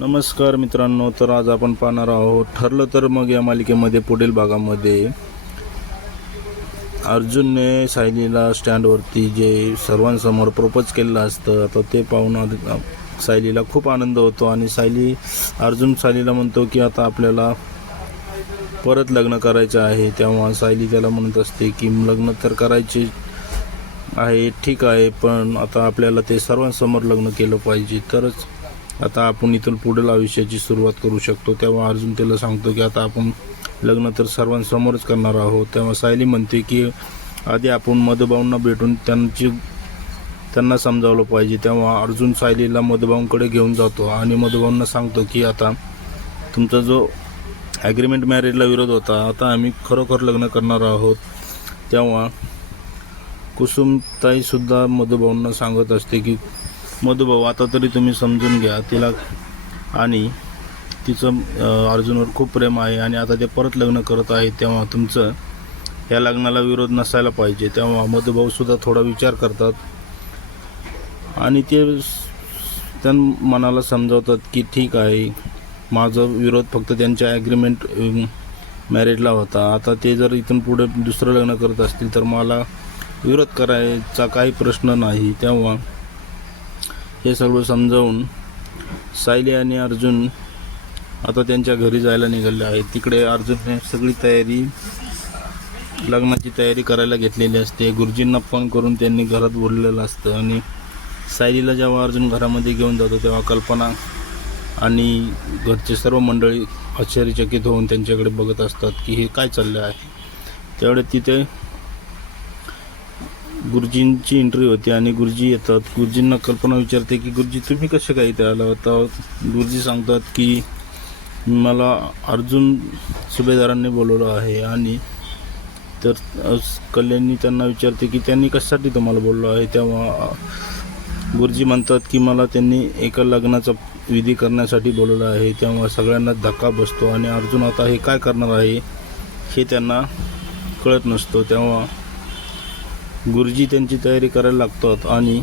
नमस्कार मित्रांनो तर आज आपण पाहणार आहोत ठरलं तर मग या मालिकेमध्ये पुढील भागामध्ये अर्जुनने सायलीला स्टँडवरती जे सर्वांसमोर प्रपोज केलेलं असतं आता ते पाहून सायलीला खूप आनंद होतो आणि सायली अर्जुन सायलीला म्हणतो की आता आपल्याला परत लग्न करायचं आहे. तेव्हा सायली त्याला म्हणत असते की लग्न तर करायचे आहे ठीक आहे पण आता आपल्याला ते सर्वांसमोर लग्न केलं पाहिजे. तरच आता आपण इथून पुढील आयुष्याची सुरुवात करू शकतो. तेव्हा अर्जुन त्याला सांगतो की आता आपण लग्न तर सर्वांसमोरच करणार आहोत. तेव्हा सायली म्हणते की आधी आपण मधुभाऊंना भेटून त्यांची त्यांना समजावलं पाहिजे. तेव्हा अर्जुन सायलीला मधुभाऊंकडे घेऊन जातो आणि मधुभाऊंना सांगतो की आता तुमचा जो ॲग्रीमेंट मॅरेजला विरोध होता आता आम्ही खरोखर लग्न करणार आहोत. तेव्हा कुसुमताईसुद्धा मधुभाऊंना सांगत असते की मधुभाऊ आता तरी तुम्ही समजून घ्या तिला आणि तिचं अर्जुनवर खूप प्रेम आहे आणि आता ते परत लग्न करत आहे तेव्हा तुमचं या लग्नाला विरोध नसायला पाहिजे तेव्हा मधुभाऊसुद्धा थोडा विचार करतात. आणि ते त्या मनाला समजावतात की ठीक आहे माझा विरोध फक्त त्यांच्या ॲग्रीमेंट मॅरेजला होता. आता ते जर इथून पुढे दुसरं लग्न करत असतील तर मला विरोध करायचा काही प्रश्न नाही. तेव्हा हे सगळं समजावून सायली आणि अर्जुन आता त्यांच्या घरी जायला निघाले आहेत. तिकडे अर्जुनने सगळी तयारी लग्नाची तयारी करायला घेतलेली असते. गुरुजींना फोन करून त्यांनी घरात बोललेलं असतं आणि सायलीला जेव्हा अर्जुन घरामध्ये घेऊन जातो तेव्हा कल्पना आणि घरचे सर्व मंडळी आश्चर्यचकित होऊन त्यांच्याकडे बघत असतात की हे काय चाललं आहे. त्यावेळेस तिथे गुरुजींची इंटरव्ह्यू होती आणि गुरुजी येतात. गुरुजींना कल्पना विचारते की गुरुजी तुम्ही कसे काय इथे आला? होता गुरुजी सांगतात की मला अर्जुन सुभेदारांनी बोलवलं आहे आणि तर कल्याणी त्यांना विचारते की त्यांनी कशासाठी तुम्हाला बोललो आहे? तेव्हा गुरुजी म्हणतात की मला त्यांनी एका लग्नाचा विधी करण्यासाठी बोलवलं आहे. तेव्हा सगळ्यांना धक्का बसतो आणि अर्जुन आता हे काय करणार आहे हे त्यांना कळत नसतो. तेव्हा गुरुजी त्यांची तयारी करायला लागतात आणि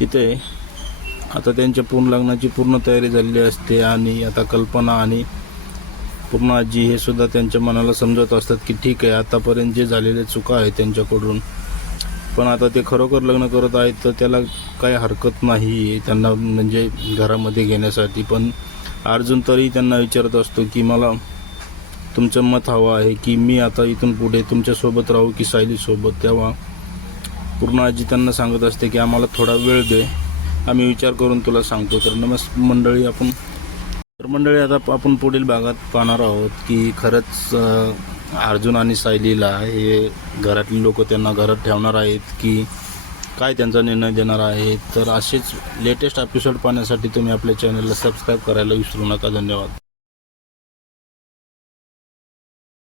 तिथे आता त्यांच्या पूर्ण लग्नाची पूर्ण तयारी झालेली असते आणि आता कल्पना आणि पूर्ण आजी हे सुद्धा त्यांच्या मनाला समजत असतात की ठीक आहे आतापर्यंत जे झालेले चुका आहेत त्यांच्याकडून पण आता ते खरोखर लग्न करत आहेत तर त्याला काही हरकत नाही त्यांना म्हणजे घरामध्ये घेण्यासाठी. पण अर्जुन तरी त्यांना विचारत असतो की मला तुमचं मत हवं आहे की मी आता इथून पुढे तुमच्यासोबत राहू की सायलीसोबत? तेव्हा पूर्ण आजी त्यांना सांगत असते की आम्हाला थोडा वेळ दे. आम्ही विचार करून तुला सांगतो. तर नमस् मंडळी आपण तर मंडळी आता आपण पुढील भागात पाहणार आहोत की खरंच अर्जुन आणि सायलीला हे घरातली लोक त्यांना घरात ठेवणार आहेत की काय त्यांचा निर्णय देणार आहे तर असेच लेटेस्ट एपिसोड पाहण्यासाठी तुम्ही आपल्या चॅनलला सबस्क्राईब करायला विसरू नका. धन्यवाद.